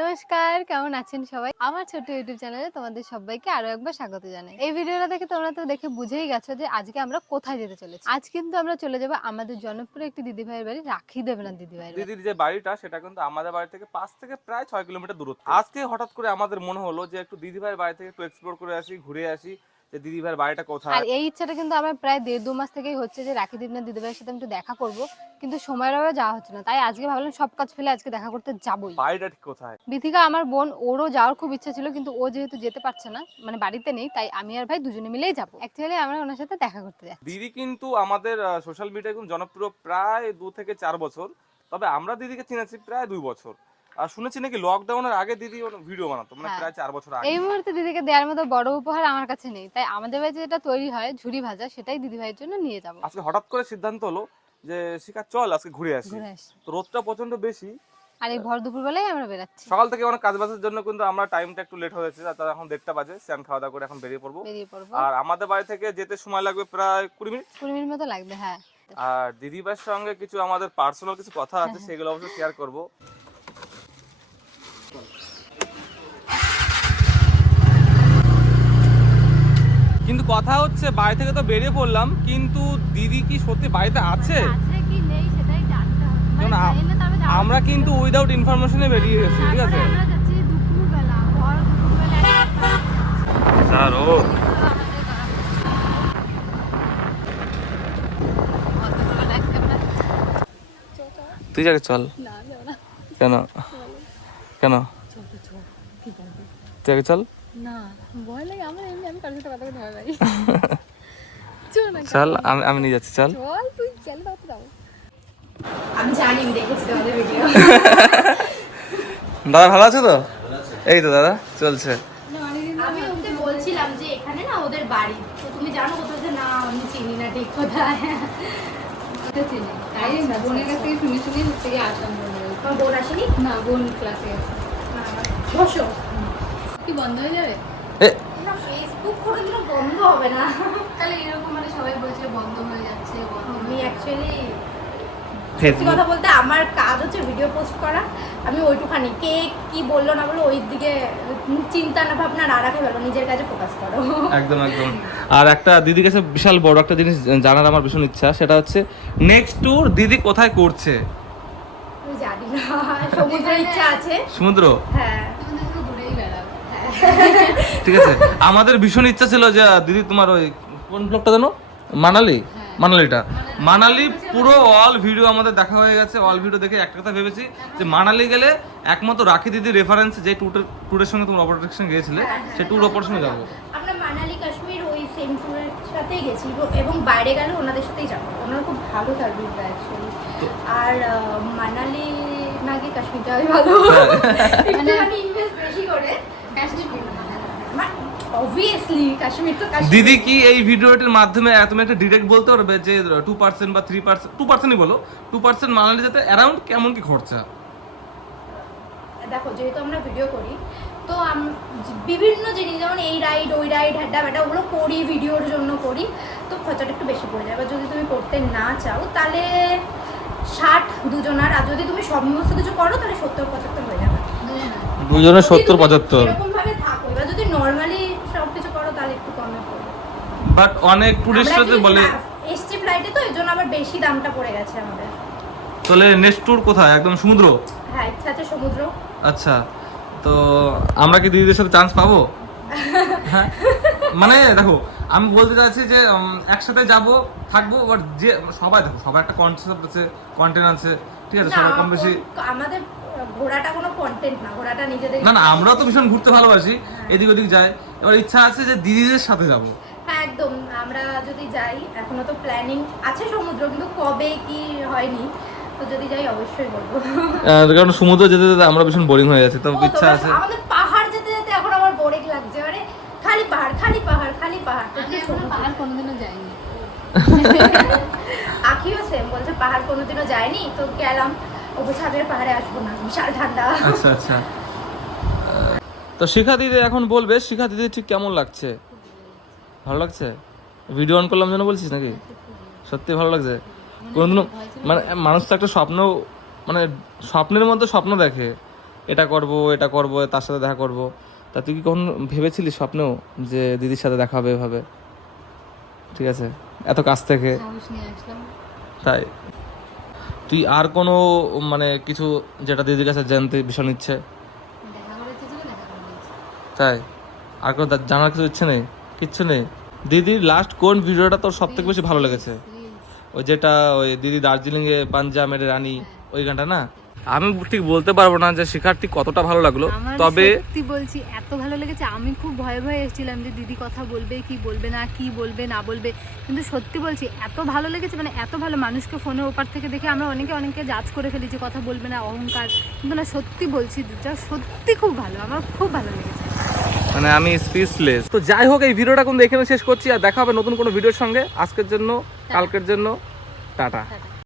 নমস্কার, কেমন আছেন সবাই? আমার ছোট ইউটিউব চ্যানেলে তোমাদের সবাইকে আরও একবার স্বাগত জানাই। এই ভিডিওটা দেখে তোমরা তো দেখে বুঝেই গেছো যে আজকে আমরা কোথায় যেতে চলেছি। আজ কিন্তু আমরা চলে যাব আমাদের জনপ্রিয় একটি দিদি ভাইয়ের বাড়ি, রাখি দেবনাথ দিদি ভাইয়ের দিদির যে বাড়িটা, সেটা কিন্তু আমাদের বাড়ি থেকে পাঁচ থেকে প্রায় ছয় কিলোমিটার দূরত্ব। আজকে হঠাৎ করে আমাদের মনে হলো যে একটু দিদি ভাইয়ের বাড়ি থেকে একটু এক্সপ্লোর করে আসি, ঘুরে আসি। যে বাড়িটা আর এই ইচ্ছাটা কিন্তু আমার প্রায় দেড় দু মাস থেকেই হচ্ছে যে রাখি ভাইয়ের সাথে একটু দেখা করব। কিন্তু সময়ের অভাবে যাওয়া হচ্ছে না। তাই আজকে ভাবলাম সব কাজ ফেলে আজকে দেখা করতে যাবোই। বাড়িটা ঠিক কোথায়? বিথিকা আমার বোন ওরও যাওয়ার খুব ইচ্ছা ছিল কিন্তু ও যেহেতু যেতে পারছে না মানে বাড়িতে নেই তাই আমি আর ভাই দুজনে মিলেই যাব। অ্যাকচুয়ালি আমরা ওনার সাথে দেখা করতে যাই দিদি কিন্তু আমাদের সোশ্যাল মিডিয়ায় জনপ্রিয় প্রায় দু থেকে চার বছর। তবে আমরা দিদিকে চিনেছি প্রায় দুই বছর। আর শুনেছি নাকি লকডাউনের আগে দিদি ভিডিও বানাতো মানে হ্যাঁ। প্রায় চার বছর আগে। এই মুহূর্তে দিদিকে দেওয়ার মতো বড় উপহার আমার কাছে নেই তাই আমাদের বাড়িতে যেটা তৈরি হয় ভাজা সেটাই দিদি ভাইয়ের জন্য নিয়ে যাব। আজকে হঠাৎ করে সিদ্ধান্ত হলো যে শিখা চল আজকে ঘুরে আসি। তো রোদটা প্রচণ্ড বেশি। আর এই ভর দুপুর বেলায় আমরা বেরাচ্ছি সকাল থেকে অনেক কাজ বাজের জন্য কিন্তু আমরা টাইমটা একটু লেট হয়েছে তার এখন দেড়টা বাজে খাওয়া দাওয়া করে এখন বেরিয়ে পড়ব। আর আমাদের বাড়ি থেকে যেতে সময় লাগবে প্রায় কুড়ি মিনিট। কুড়ি মিনিট মতো লাগবে হ্যাঁ। আর দিদিভাইয়ের সঙ্গে কিছু আমাদের পার্সোনাল কিছু কথা আছে সেগুলো অবশ্যই শেয়ার করব। কথা হচ্ছে বাড়ি থেকে তো বেরিয়ে পড়লাম কিন্তু দিদি কি সত্যি বাড়িতে আছে? কি নেই সেটাই জানতে হবে। মানে আমরা কিন্তু উইদাউট ইনফরমেশনে বেরিয়ে গেছি ঠিক আছে? বেলা তুই যাকে চল। কেন? কেন? তুই আগে চল? না ভয় লাগে আমার এমনি আমি কারোর সাথে কথা বলতে ভয় চল আমি আমি নিয়ে যাচ্ছি চল। চল তুই কেন কথা যাব আমি জানি আমি দেখেছি তোমাদের ভিডিও দাদা ভালো আছে তো? এই তো দাদা চলছে। আমি ওকে বলছিলাম যে এখানে না ওদের বাড়ি। তো তুমি জানো কোথাও যে না আমি চিনি না ঠিক কোথায়। তাই না বোনের কাছ থেকে শুনে শুনে আসলাম বোন আসেনি? না বোন ক্লাসে আছে। বসো। কি বন্ধ হয়ে যাবে? এ না ফেসবুক বন্ধ হবে না। তাহলে এরকম মানে সবাই বলছে বন্ধ হয়ে যাচ্ছে আমি অ্যাকচুয়ালি সত্যি ফেসবুক কথা বলতে আমার কাজ হচ্ছে ভিডিও পোস্ট করা। আমি ওইটুখানি কে কি বলল না বলল ওই দিকে চিন্তা না ভাবনা না রাখে ভালো নিজের কাজে ফোকাস করো। একদম একদম। আর একটা দিদির কাছে বিশাল বড় একটা জিনিস জানার আমার ভীষণ ইচ্ছা সেটা হচ্ছে নেক্সট ট্যুর দিদি কোথায় করছে? জানি না সমুদ্রের ইচ্ছা আছে। সমুদ্র? হ্যাঁ। ঠিক আছে? আমাদের ভীষণ ইচ্ছা ছিল যে দিদি তোমার ওই কোন ব্লগটা জানো? মানালি? মানালিটা। মানালি। পুরো অল ভিডিও আমাদের দেখা হয়ে গেছে অল ভিডিও দেখে একটা কথা ভেবেছি যে মানালি গেলে একমাত্র রাখি দিদির রেফারেন্স যে ট্যুরের ট্যুরের সঙ্গে তোমার অপারেশন গিয়েছিলে সেই ট্যুর অপারেশনে যাব। আমরা মানালি কাশ্মীর ওই সেম ট্যুরের সাথেই গেছি এবং- বাইরে গেলে ওনাদের সাথেই যাব। ওনারা খুব ভালো সার্ভিস দেয় অ্যাকচুয়ালি আর মানালি না গিয়ে কাশ্মীর যাওয়াই ভালো। একটুখানি ইনভেস্ট বেশি করে কাশ্মীর দিদি কি এই ভিডিওটির মাধ্যমে তুমি একটা ডিরেক্ট বলতে পারবে যে টু পার্সেন্ট বা থ্রি পার্সেন্ট টু পার্সেন্টই বলো। টু পার্সেন্ট মানালি যেতে অ্যারাউন্ড কেমন কি খরচা? দেখো যেহেতু আমরা ভিডিও করি তো বিভিন্ন জিনিস যেমন এই রাইড ওই রাইড হ্যাডা ব্যাটা ওগুলো করি ভিডিওর জন্য করি তো খরচাটা একটু বেশি পড়ে যায়। এবার যদি তুমি করতে না চাও তাহলে ষাট দুজনার আর যদি তুমি সমস্ত কিছু করো তাহলে সত্তর পঁচাত্তর হয়ে যাবে। দুজনে সত্তর পঁচাত্তর এরকম ভাবে থাকো এবার যদি নর্মালি সব কিছু করো তাহলে একটু কমে পড়বে বাট অনেক টুরিস্টরা আমরা বলে এসছি ফ্লাইটে তো এই জন্য আবার বেশি দামটা পড়ে গেছে আমাদের। তাহলে নেক্সট ট্যুর কোথায়? একদম সমুদ্র? হ্যাঁ ইচ্ছা আছে সমুদ্র। আচ্ছা তো আমরা কি দিদিদের সাথে চান্স পাবো? হ্যাঁ মানে দেখো আমি বলতে চাইছি যে একসাথে যাব থাকব বাট যে সবাই দেখো সবার একটা কনসেপ্ট আছে কন্টেন্ট আছে ঠিক আছে না সবাই কম বেশি আমাদের ঘোড়াটা কোনো কন্টেন্ট না ঘোড়াটা নিজেদের না না আমরাও তো ভীষণ ঘুরতে ভালোবাসি এদিক ওদিক যাই। এবার ইচ্ছা আছে যে দিদিদের সাথে যাব। হ্যাঁ একদম আমরা যদি যাই এখনও তো প্ল্যানিং আছে সমুদ্র কিন্তু কবে কি হয়নি তো যদি যাই অবশ্যই বলব। কারণ সমুদ্র যেতে যেতে আমরা ভীষণ বোরিং হয়ে যাচ্ছে তো ইচ্ছা আছে। আমাদের পাহাড় যেতে যেতে এখন আমার বোরিং লাগছে মানে খালি পাহাড় খালি পাহাড় খালি পাহাড় তো আমি এখনও পাহাড় কোনোদিনও যাইনি। আখিও সেম বলছে পাহাড় কোনোদিনও যায়নি তো গেলাম ও পাহাড়ে আসব না বিশাল ঠান্ডা। আচ্ছা আচ্ছা। তো শিখা দিদি এখন বলবে শিখা দিদি ঠিক কেমন লাগছে? ভালো লাগছে? ভিডিও অন করলাম যেন বলছিস নাকি? সত্যি ভালো লাগছে। কোনোদিনও মানে মানুষ তো একটা স্বপ্ন মানে স্বপ্নের মধ্যে স্বপ্ন দেখে। এটা করব এটা করব তার সাথে দেখা করব। তা তুই কি কখন ভেবেছিলি স্বপ্নেও যে দিদির সাথে দেখা হবে এভাবে? ঠিক আছে এত কাছ থেকে। তাই। তুই আর কোনো মানে কিছু যেটা দিদির কাছে জানতে ভীষণ ইচ্ছে। তাই। আর কোনো জানার কিছু ইচ্ছে নেই? কিচ্ছু নেই। দিদির লাস্ট কোন ভিডিওটা তোর সব থেকে বেশি ভালো লেগেছে। ওই যেটা ওই দিদি দার্জিলিং এ পাঞ্জামের রানী ওই গানটা না? আমি ঠিক বলতে পারব না যে ঠিক কতটা ভালো লাগল তবে সত্যি বলছি এত ভালো লেগেছে আমি খুব ভয়ে ভয়ে এসেছিলাম যে দিদি কথা বলবে কি বলবে না কি বলবে না বলবে। কিন্তু সত্যি বলছি এত ভালো লেগেছে মানে এত ভালো মানুষকে ফোনে ওপার থেকে দেখে আমরা অনেকে অনেকে জাজ করে ফেলি যে কথা বলবে না অহংকার। কিন্তু না সত্যি বলছি দিদিটা সত্যি খুব ভালো আমার খুব ভালো লেগেছে। মানে আমি স্পিচলেস তো যাই হোক এই ভিডিওটা কিন্তু এখানে শেষ করছি আর দেখা হবে নতুন কোনো ভিডিওর সঙ্গে। আজকের জন্য কালকের জন্য টাটা। টাটা।